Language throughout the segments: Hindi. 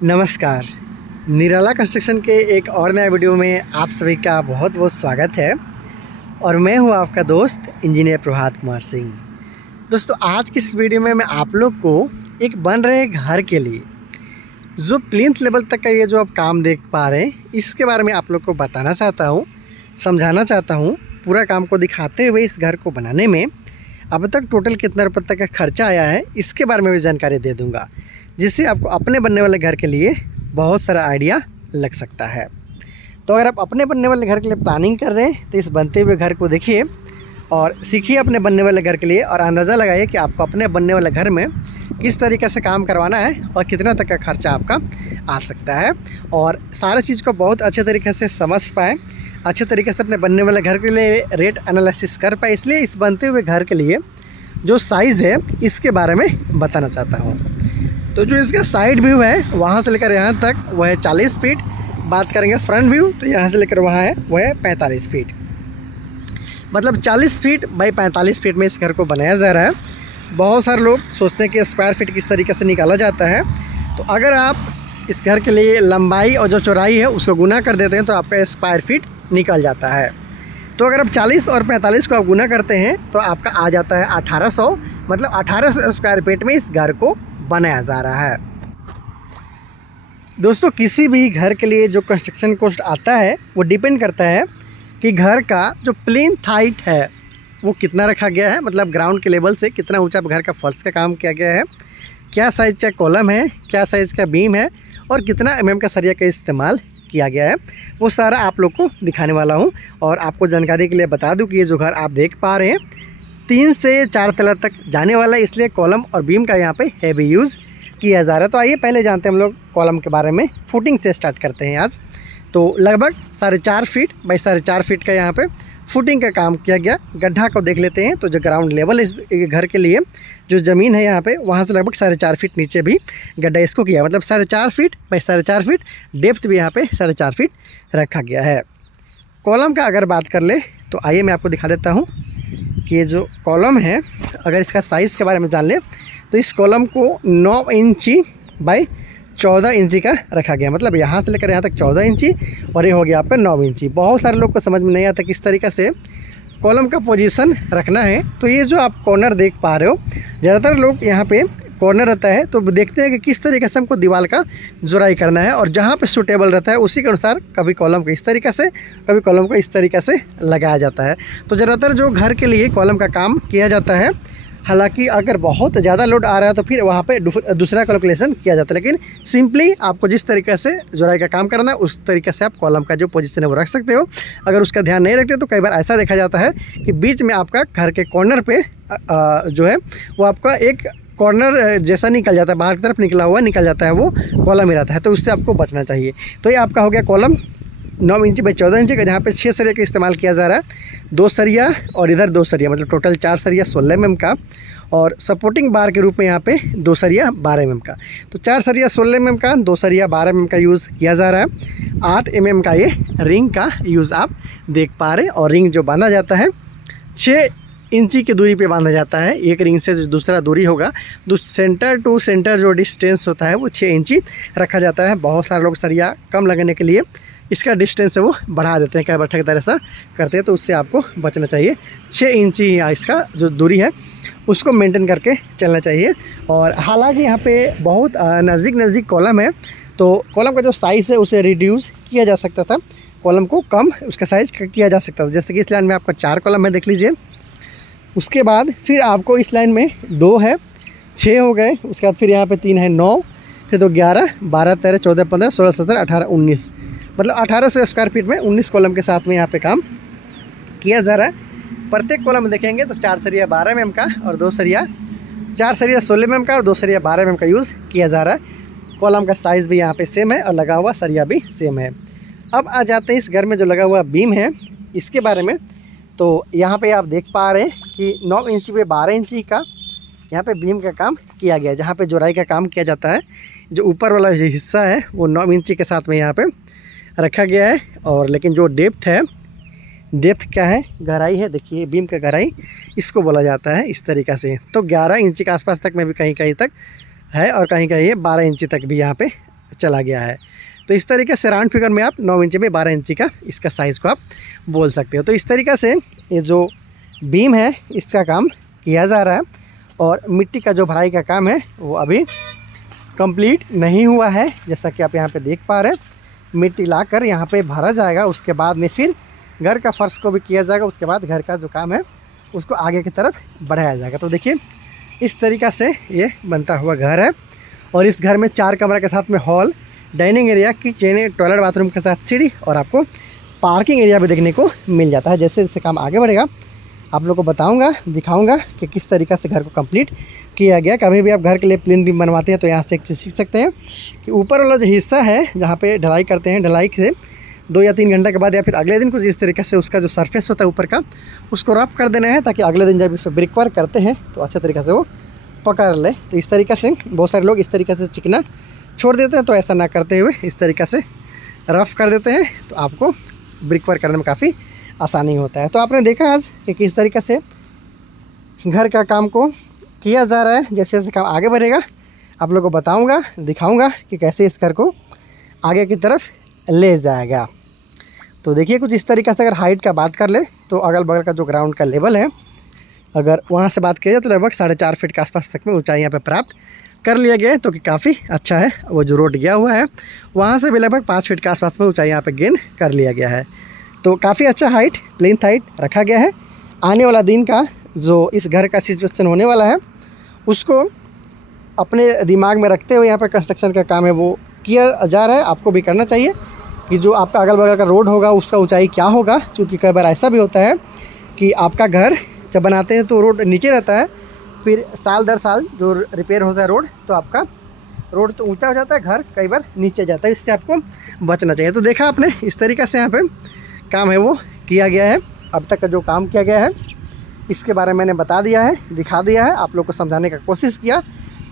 नमस्कार। निराला कंस्ट्रक्शन के एक और नए वीडियो में आप सभी का बहुत बहुत स्वागत है और मैं हूं आपका दोस्त इंजीनियर प्रभात कुमार सिंह। दोस्तों, आज की इस वीडियो में मैं आप लोग को एक बन रहे घर के लिए जो प्लिंथ लेवल तक का ये जो आप काम देख पा रहे हैं, इसके बारे में आप लोग को बताना चाहता हूँ, समझाना चाहता हूँ। पूरा काम को दिखाते हुए इस घर को बनाने में अब तक टोटल कितना रुपये तक का खर्चा आया है, इसके बारे में भी जानकारी दे दूंगा, जिससे आपको अपने बनने वाले घर के लिए बहुत सारा आइडिया लग सकता है। तो अगर आप अपने बनने वाले घर के लिए प्लानिंग कर रहे हैं तो इस बनते हुए घर को देखिए और सीखिए अपने बनने वाले घर के लिए, और अंदाज़ा लगाइए कि आपको अपने बनने वाले घर में किस तरीके से काम करवाना है और कितना तक का खर्चा आपका आ सकता है, और सारी चीज़ को बहुत अच्छे तरीके से समझ पाएँ, अच्छे तरीके से अपने बनने वाले घर के लिए रेट एनालिसिस कर पाए। इसलिए इस बनते हुए घर के लिए जो साइज़ है इसके बारे में बताना चाहता हूँ। तो जो इसका साइड व्यू है वहाँ से लेकर यहाँ तक वह है 40 फीट। बात करेंगे फ्रंट व्यू तो यहाँ से लेकर वहाँ है वह है 45 फीट। मतलब 40 फीट बाई 45 फीट में इस घर को बनाया जा रहा है। बहुत सारे लोग सोचते हैं कि स्क्वायर फीट किस तरीके से निकाला जाता है। तो अगर आप इस घर के लिए लंबाई और जो चौड़ाई है उसको गुना कर देते हैं तो आपका स्क्वायर फीट निकल जाता है। तो अगर आप 40 और 45 को आप गुना करते हैं तो आपका आ जाता है 1800। मतलब 1800 स्क्वायर फीट में इस घर को बनाया जा रहा है। दोस्तों, किसी भी घर के लिए जो कंस्ट्रक्शन कॉस्ट आता है वो डिपेंड करता है कि घर का जो प्लिंथ हाइट है वो कितना रखा गया है, मतलब ग्राउंड के लेवल से कितना ऊंचा घर का फर्श का काम किया गया है, क्या साइज़ का कॉलम है, क्या साइज़ का बीम है और कितना mm का सरिया का इस्तेमाल किया गया है। वो सारा आप लोग को दिखाने वाला हूँ। और आपको जानकारी के लिए बता दूँ कि ये जो घर आप देख पा रहे हैं 3 से 4 तला तक जाने वाला है, इसलिए कॉलम और बीम का यहाँ पे हैवी यूज़ किया जा रहा है। तो आइए पहले जानते हैं हम लोग कॉलम के बारे में। फुटिंग से स्टार्ट करते हैं आज। तो लगभग 4.5 फीट बाई 4.5 फीट का यहाँ पे फुटिंग का काम किया गया। गड्ढा को देख लेते हैं तो जो ग्राउंड लेवल इस घर के लिए जो ज़मीन है यहाँ पे वहाँ से लगभग 4.5 फीट नीचे भी गड्ढा इसको किया, मतलब 4.5 फीट बाई 4.5 फीट। डेप्थ भी यहाँ पे 4.5 फीट रखा गया है। कॉलम का अगर बात कर ले तो आइए मैं आपको दिखा देता हूँ कि ये जो कॉलम है, अगर इसका साइज़ के बारे में जान ले तो इस कॉलम को 9 इंची बाई 14 इंची का रखा गया। मतलब यहाँ से लेकर यहाँ तक 14 इंची और ये हो गया आपका 9 इंची। बहुत सारे लोग को समझ में नहीं आता किस तरीके से कॉलम का पोजीशन रखना है। तो ये जो आप कॉर्नर देख पा रहे हो, ज़्यादातर लोग यहाँ पे कॉर्नर रहता है तो देखते हैं कि किस तरीके से हमको दीवार का जुराई करना है, और जहाँ पे सूटेबल रहता है उसी के अनुसार कभी कॉलम को इस तरीके से, कभी कॉलम को इस तरीके से लगाया जाता है। तो ज़्यादातर जो घर के लिए कॉलम का काम किया जाता है, हालांकि अगर बहुत ज़्यादा लोड आ रहा है तो फिर वहाँ पे दूसरा कैलकुलेशन किया जाता है, लेकिन सिंपली आपको जिस तरीके से जुराई का काम करना है उस तरीके से आप कॉलम का जो पोजीशन है वो रख सकते हो। अगर उसका ध्यान नहीं रखते तो कई बार ऐसा देखा जाता है कि बीच में आपका घर के कॉर्नर पे जो है वो आपका एक कॉर्नर जैसा निकल जाता है, बाहर की तरफ निकला हुआ निकल जाता है, वो कॉलम ही रहता है। तो उससे आपको बचना चाहिए। तो ये आपका हो गया कॉलम 9 इंची बाई 14 इंची का, जहाँ पे 6 सरिया का इस्तेमाल किया जा रहा है। 2 सरिया और इधर 2 सरिया, मतलब टोटल 4 सरिया 16 mm का, और सपोर्टिंग बार के रूप में यहाँ पे 2 सरिया 12 mm का। तो 4 सरिया 16 mm का, 2 सरिया 12 mm का यूज़ किया जा रहा है। 8 mm का ये रिंग का यूज़ आप देख पा रहे हैं। और रिंग जो बांधा जाता है 6 इंची की दूरी पे बांधा जाता है। एक रिंग से जो दूसरा दूरी होगा, सेंटर टू सेंटर जो डिस्टेंस होता है वो 6 इंची रखा जाता है। बहुत सारे लोग सरिया कम लगने के लिए इसका डिस्टेंस है वो बढ़ा देते हैं, कई बार ठेकेदार ऐसा करते हैं, तो उससे आपको बचना चाहिए। 6 इंची इसका जो दूरी है उसको मेंटेन करके चलना चाहिए। और हालांकि यहाँ पे बहुत नज़दीक कॉलम है, तो कॉलम का जो साइज़ है उसे रिड्यूस किया जा सकता था, कॉलम को कम उसका साइज़ किया जा सकता था। जैसे कि इस लाइन में आपका 4 कॉलम है, देख लीजिए। उसके बाद फिर आपको इस लाइन में 2 है, 6 हो गए। उसके बाद फिर यहाँ पे 3 है, 9, फिर 2 11 12 13 14 15 16 17 18 19, मतलब 1800 स्क्वायर फीट में 19 कॉलम के साथ में यहाँ पे काम किया जा रहा है। प्रत्येक कॉलम में देखेंगे तो 4 सरिया 12 mm का और 4 सरिया 16 mm का और 2 सरिया 12 mm का यूज़ किया जा रहा है। कॉलम का साइज़ भी यहाँ पे सेम है और लगा हुआ सरिया भी सेम है। अब आ जाते हैं इस घर में जो लगा हुआ बीम है इसके बारे में। तो यहाँ पे आप देख पा रहे हैं कि 9 इंची पे 12 इंची का यहाँ पे बीम का काम किया गया है, जहाँ पे जोड़ाई का काम किया जाता है। जो ऊपर वाला हिस्सा है वो 9 इंची के साथ में यहाँ पे रखा गया है। और लेकिन जो डेप्थ है, डेप्थ क्या है, गहराई है, देखिए बीम का गहराई इसको बोला जाता है इस तरीक़ा से। तो 11 इंची के आसपास तक में भी कहीं कहीं तक है और कहीं कहीं 12 इंची तक भी यहाँ पे चला गया है। तो इस तरीके से राउंड फिगर में आप 9 इंच में 12 इंची का इसका साइज़ को आप बोल सकते हो। तो इस तरीक़े से ये जो बीम है इसका काम किया जा रहा है और मिट्टी का जो भराई का काम है वो अभी कंप्लीट नहीं हुआ है। जैसा कि आप यहाँ पे देख पा रहे हैं, मिट्टी लाकर यहाँ पे भरा जाएगा, उसके बाद में फिर घर का फर्श को भी किया जाएगा, उसके बाद घर का जो काम है उसको आगे की तरफ बढ़ाया जाएगा। तो देखिए इस तरीक़ा से ये बनता हुआ घर है और इस घर में 4 कमरे के साथ में hall, dining area, kitchen, toilet, bathroom के साथ सीढ़ी और आपको पार्किंग एरिया भी देखने को मिल जाता है। जैसे जैसे काम आगे बढ़ेगा आप लोग को बताऊंगा, दिखाऊंगा कि किस तरीक़ा से घर को कंप्लीट किया गया। कभी भी आप घर के लिए प्लेन बीम बनवाते हैं तो यहाँ से एक चीज़ सीख सकते हैं कि ऊपर वाला जो हिस्सा है जहाँ पे ढलाई करते हैं, ढलाई से 2 या 3 घंटे के बाद या फिर अगले दिन कुछ इस तरीके से उसका जो सरफेस होता है ऊपर का उसको रफ कर देना है, ताकि अगले दिन जब इसको ब्रिक वर्क करते हैं तो अच्छे तरीके से वो पकड़ ले। तो इस तरीक़े से बहुत सारे लोग इस तरीके से चिकना छोड़ देते हैं, तो ऐसा ना करते हुए इस तरीक़े से रफ़ कर देते हैं तो आपको ब्रिक वर्क करने में काफ़ी आसानी होता है। तो आपने देखा आज कि किस तरीके से घर का काम को किया जा रहा है। जैसे जैसे काम आगे बढ़ेगा आप लोगों को बताऊंगा, दिखाऊंगा कि कैसे इस घर को आगे की तरफ ले जाएगा। तो देखिए कुछ इस तरीक़े से अगर हाइट का बात कर ले तो अगल बगल का जो ग्राउंड का लेवल है, अगर वहाँ से बात किया जाए तो लगभग 4.5 फीट के आसपास तक में ऊंचाई यहाँ पे प्राप्त कर लिया गया है, तो कि काफ़ी अच्छा है। वो जो रोड गया हुआ है वहाँ से भी लगभग 5 फीट के आसपास में ऊंचाई यहाँ पे गेन कर लिया गया है। तो काफ़ी अच्छा हाइट, लेंथ हाइट रखा गया है। आने वाला दिन का जो इस घर का सिचुएशन होने वाला है उसको अपने दिमाग में रखते हुए यहाँ पर कंस्ट्रक्शन का काम है वो किया जा रहा है। आपको भी करना चाहिए कि जो आपका अगल बगल का रोड होगा उसका ऊंचाई क्या होगा, क्योंकि कई बार ऐसा भी होता है कि आपका घर जब बनाते हैं तो रोड नीचे रहता है, फिर साल दर साल जो रिपेयर होता है रोड तो आपका रोड तो ऊंचा हो जाता है, घर कई बार नीचे जाता है, इससे आपको बचना चाहिए। तो देखा आपने इस तरीक़े से यहाँ पे काम है वो किया गया है। अब तक का जो काम किया गया है इसके बारे में मैंने बता दिया है, दिखा दिया है, आप लोग को समझाने का कोशिश किया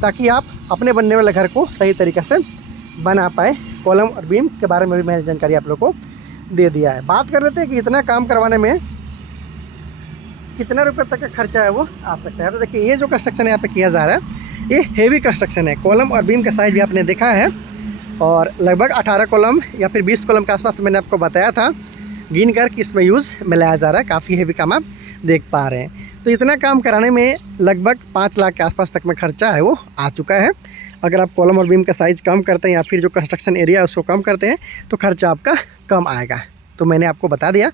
ताकि आप अपने बनने वाले घर को सही तरीक़े से बना पाए। कॉलम और बीम के बारे में भी मैंने जानकारी आप लोग को दे दिया है। बात कर लेते हैं कि इतना काम करवाने में कितना रुपए तक का खर्चा है वो आ सकता है। तो देखिए ये जो कंस्ट्रक्शन यहाँ पे किया जा रहा है ये हेवी कंस्ट्रक्शन है। कॉलम और बीम का साइज भी आपने देखा है और लगभग 18 कॉलम या फिर 20 कॉलम के आसपास मैंने आपको बताया था गिन कर कि इसमें यूज़ में लाया जा रहा है। काफ़ी हेवी काम आप देख पा रहे हैं। तो इतना काम कराने में लगभग 5 लाख के आसपास तक में खर्चा है वो आ चुका है। अगर आप कॉलम और बीम का साइज़ कम करते हैं या फिर जो कंस्ट्रक्शन एरिया है उसको कम करते हैं तो खर्चा आपका कम आएगा। तो मैंने आपको बता दिया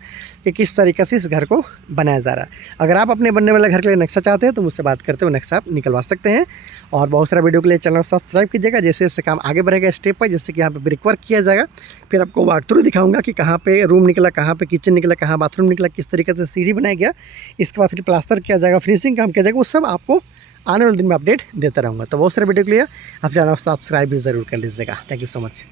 कि किस तरीके से इस घर को बनाया जा रहा है। अगर आप अपने बनने वाले घर के लिए नक्शा चाहते हैं तो मुझसे बात करते हुए नक्शा आप निकलवा सकते हैं। और बहुत सारा वीडियो के लिए चैनल को सब्सक्राइब कीजिएगा। जैसे जैसे काम आगे बढ़ेगा स्टेप पर, जैसे कि यहाँ पे ब्रिक वर्क किया जाएगा, फिर आपको वॉक थ्रू दिखाऊंगा कि कहाँ पे रूम निकला, कहाँ पे किचन निकला, कहाँ बाथरूम निकला, किस तरीके से सीढ़ी बनाया गया, इसके बाद फिर प्लास्टर किया जाएगा, फिनिशिंग काम किया जाएगा, वो सब आपको आने वाले दिन में अपडेट देता रहूँगा। तो बहुत सारे वीडियो के लिए आप चैनल को सब्सक्राइब भी ज़रूर कर लीजिएगा। Thank you so much.